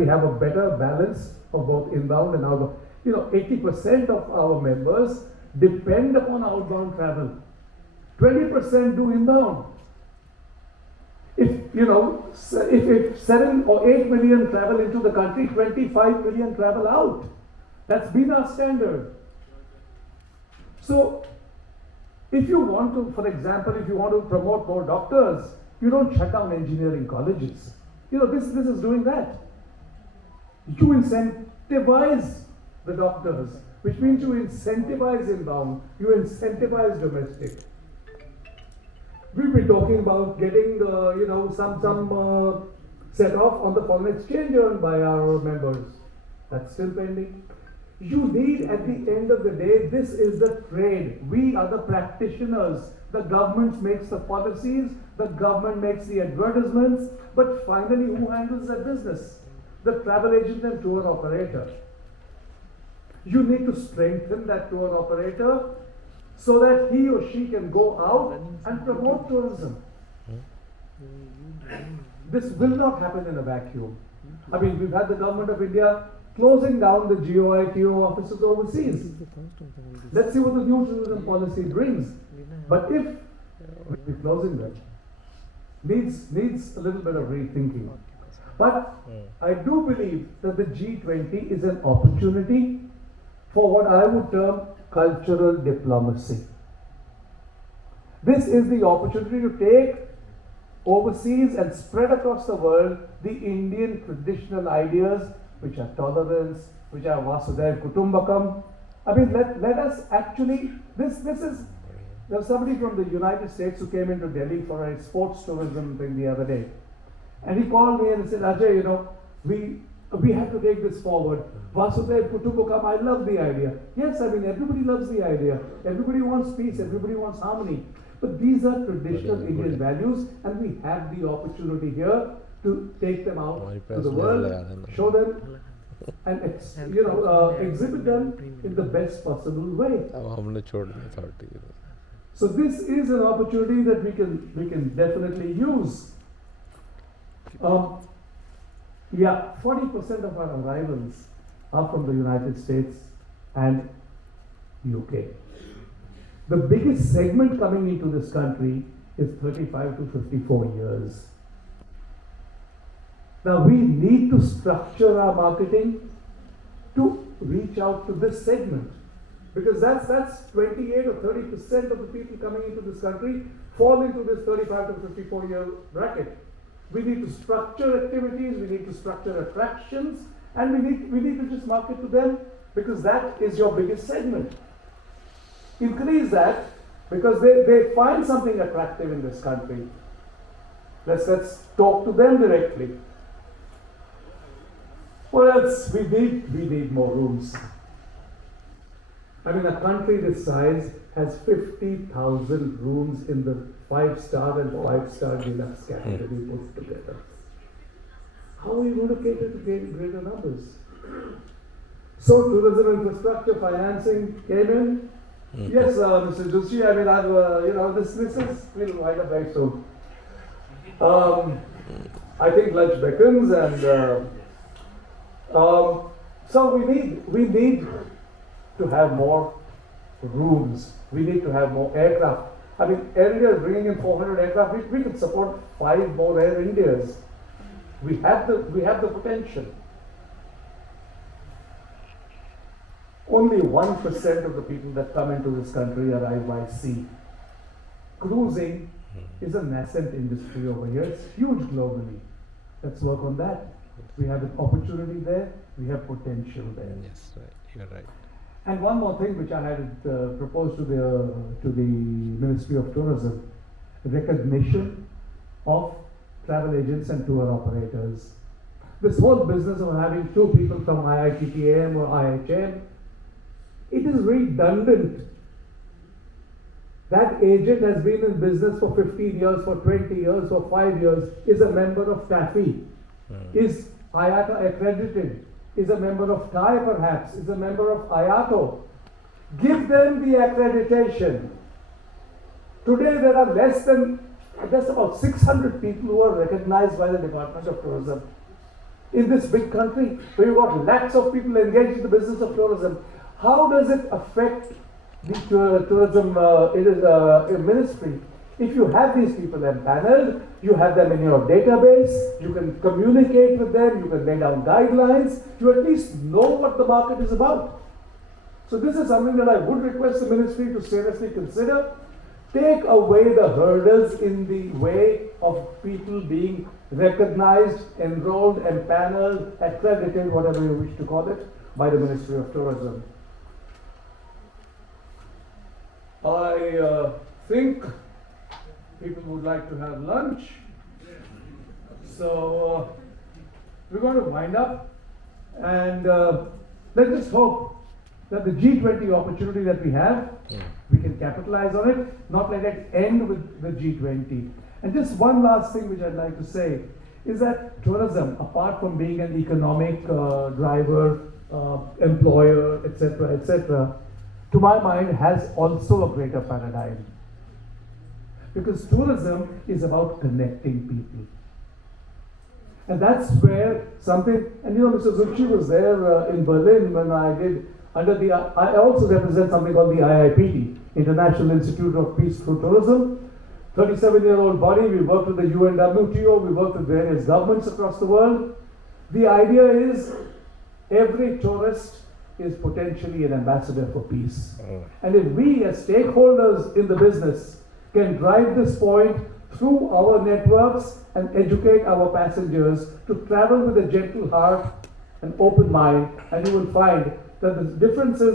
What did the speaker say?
we have a better balance of both inbound and outbound. 80% of our members depend upon outbound travel. 20% do inbound. If 7 or 8 million travel into the country, 25 million travel out. That's been our standard. So, if you want to, for example, if you want to promote more doctors, you don't shut down engineering colleges. This is doing that. You incentivize the doctors, which means you incentivize inbound, you incentivize domestic. We've been talking about getting, some set off on the foreign exchange earned by our members. That's still pending. You need, at the end of the day, this is the trade. We are the practitioners. The government makes the policies, the government makes the advertisements, but finally, who handles that business? The travel agent and tour operator. You need to strengthen that tour operator so that he or she can go out and promote tourism. This will not happen in a vacuum. We've had the government of India closing down the GOI-TO offices overseas. Let's see what the new tourism policy brings. But if we're closing them, needs a little bit of rethinking. But I do believe that the G20 is an opportunity for what I would term cultural diplomacy. This is the opportunity to take overseas and spread across the world the Indian traditional ideas, which are tolerance, which are Vasudhaiva Kutumbakam. Let us actually, there was somebody from the United States who came into Delhi for a sports tourism thing the other day. And he called me and he said, Ajay, we have to take this forward. Vasudhaiva Kutumbakam, I love the idea. Yes, everybody loves the idea. Everybody wants peace, everybody wants harmony. But these are traditional Indian values, and we have the opportunity here to take them out to the world, show them, and exhibit them in the best possible way. So this is an opportunity that we can definitely use. 40% of our arrivals are from the United States and UK. The biggest segment coming into this country is 35 to 54 years. Now we need to structure our marketing to reach out to this segment, because that's 28 or 30% of the people coming into this country fall into this 35 to 54 year bracket. We need to structure activities, we need to structure attractions, and we need to just market to them, because that is your biggest segment. Increase that, because they find something attractive in this country. Let's talk to them directly. What else? We need more rooms. A country this size has 50,000 rooms in the 5-star and 5-star deluxe category put together. How are we going to cater to greater numbers? So tourism infrastructure financing came in. Yes, Mr. Joshi, this is, we'll wind up very soon. I think lunch beckons, and so we need to have more rooms. We need to have more aircraft. Air India is bringing in 400 aircraft. We could support 5 more Air Indias. We have the potential. Only 1% of the people that come into this country arrive by sea. Cruising is a nascent industry over here. It's huge globally. Let's work on that. We have an opportunity there. We have potential there. Yes, right. You're right. And one more thing which I had proposed to the Ministry of Tourism: recognition of travel agents and tour operators. This whole business of having 2 people from IITTM or IHM, it is redundant. That agent has been in business for 15 years, for 20 years, for 5 years, is a member of TAFFI, is IATA accredited, is a member of TAI perhaps, is a member of IATO. Give them the accreditation. Today there are just about 600 people who are recognized by the Department of Tourism. in this big country where you've got lakhs of people engaged in the business of tourism, how does it affect the tourism ministry? If you have these people empaneled, you have them in your database, you can communicate with them, you can lay down guidelines, you at least know what the market is about. So this is something that I would request the ministry to seriously consider. Take away the hurdles in the way of people being recognized, enrolled, empaneled, accredited, whatever you wish to call it, by the Ministry of Tourism. I think people would like to have lunch. So we're going to wind up, and let's just hope that the G20 opportunity that we have, we can capitalize on it, not let it end with the G20. And just one last thing which I'd like to say is that tourism, apart from being an economic driver, employer, etc., to my mind has also a greater paradigm. Because tourism is about connecting people. And that's where something, and you know, Mr. Zucchi was there in Berlin when I did, I also represent something called the IIPT, International Institute of Peace Through Tourism. 37-year-old body, we worked with the UNWTO, we worked with various governments across the world. The idea is every tourist is potentially an ambassador for peace. And if we as stakeholders in the business can drive this point through our networks and educate our passengers to travel with a gentle heart and open mind, and you will find that the differences